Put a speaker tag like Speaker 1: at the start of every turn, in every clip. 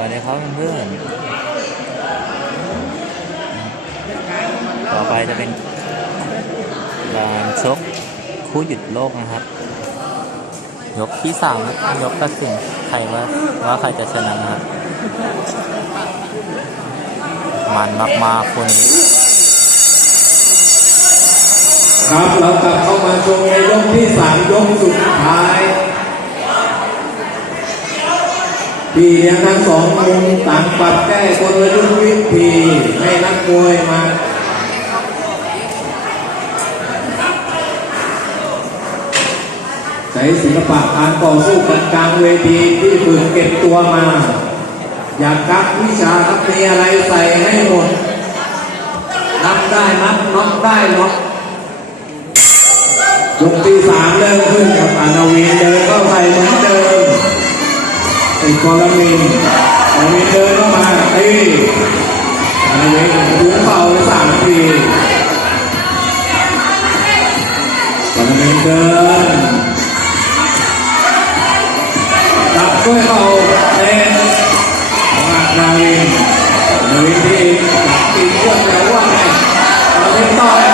Speaker 1: วัสดีครับเพื่อนต่อไปจะเป็นการชกคู่หยุดโลกนะครับ ยกที่สามยกตัดสินใครว่าว่าใครจะชนะนะครับ มันมากๆคนนี้
Speaker 2: ครับเรากลับเข้ามาชมในยกที่สามยกสุดท้าย พี่เลี้ยงทั้งสองมุมต่างปรับแก้กลยุทธ์วิธีให้นักมวยมาใช้ศิลปะการต่อสู้กันกลางเวทีที่ฝึกเก็บตัวมา อยากกักวิชาครับมีอะไรใส่ให้หมดนับได้นับน็อกได้น็อกยกที่สามเริ่มขึ้นกับอานาวีเดินเข้าไปเหมือน อ้กอลมินอานาวีเดินเข้ามาตีอานาวีถึงเป่าสามทีกอลมินเดินจับด้วยเข่าเตะอานาวีอานาวีที่ตีขวดแล้วว่าไงอานาวีต่อ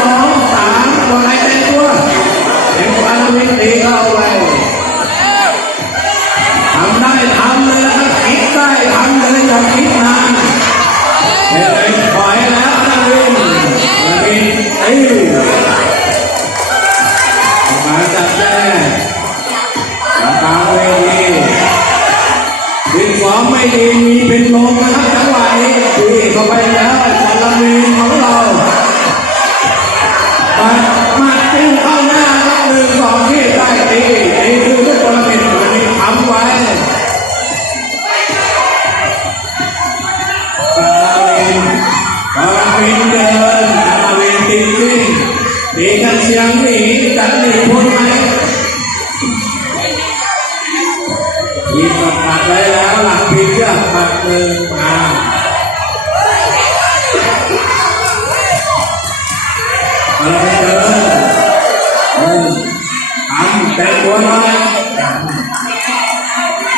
Speaker 2: ดินสองไม่ดีมีเป็นลมนะครับจังหวะนี้ดีเข้าไปแล้วจาระมีของเราปัดมาติ้งเข้าหน้าครับหนึ่งสองที่ได้ดีดีคือด้วยจาระมีวันนี้ทำไว้จาระมีจาระมีเดินจาระมีติดจริงดีกันเสียง ยิงกับปัดไว้แล้วหลังพีเชือกปัดหนึ่งมาอะไรเดินเดินทำแต่งตัวน้อย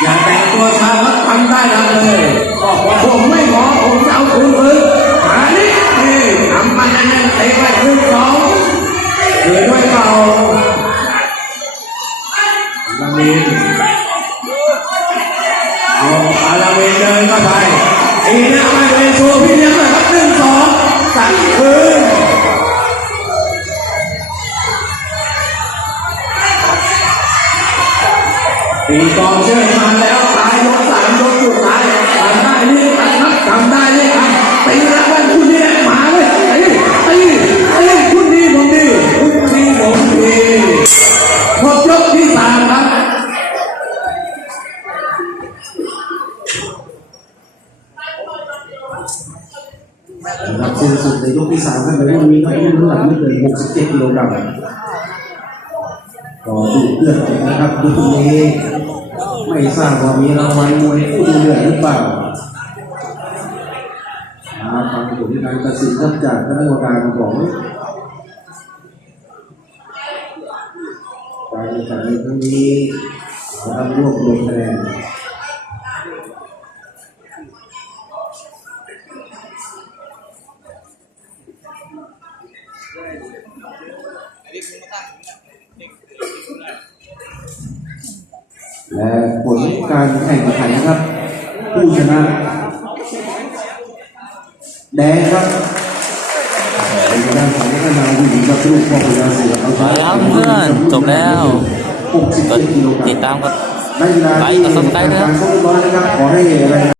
Speaker 2: อย่าแต่งตัวช้าครับทำได้ทำเลยบอกว่าผมไม่พอผมจะเอาคุณคืนมานี่นี่ทำมันแน่นเตะไปครึ่งสองเหลือด้วยเปล่าลำนิ นเอาอาราเวนเดินเข้าไปอีกนะไม่เป็นโชว์พี่เลี้ยงเลยครับหนึ่งสองสามคืนปีกองเชิญมา นะ
Speaker 3: ครับสิ้นสุดในยกที่สามครับในวันนี้ครับรุ่นน้ำหนักไม่เกิน67กิโลกรัมก็ดูเดือดนะครับดูตรงนี้ไม่ทราบว่ามีรางวัลมวยผู้ดูเดือดหรือเปล่าฟังผลการตัดสินครับจากคณะกรรมการของการแข่งขันในครั้งนี้ทำรวบรวมคะแนน และผลการแข่งขันนะครับ ผู้ชนะ แดงครับเป็นทางด้านของนักนาวินกับลูกพ่อพญาเสือเอาช
Speaker 1: มา
Speaker 3: นะ
Speaker 1: แล้วเพื่อนจบแล้วกด
Speaker 3: 67กิโลกรัม
Speaker 1: ติดตามกด
Speaker 3: ได้เวลา
Speaker 1: ไล
Speaker 3: ที่
Speaker 1: ค์กด subscribe ด้วยครับ
Speaker 3: การเข้าเรียบร้อยนะครับขอให้รายงาน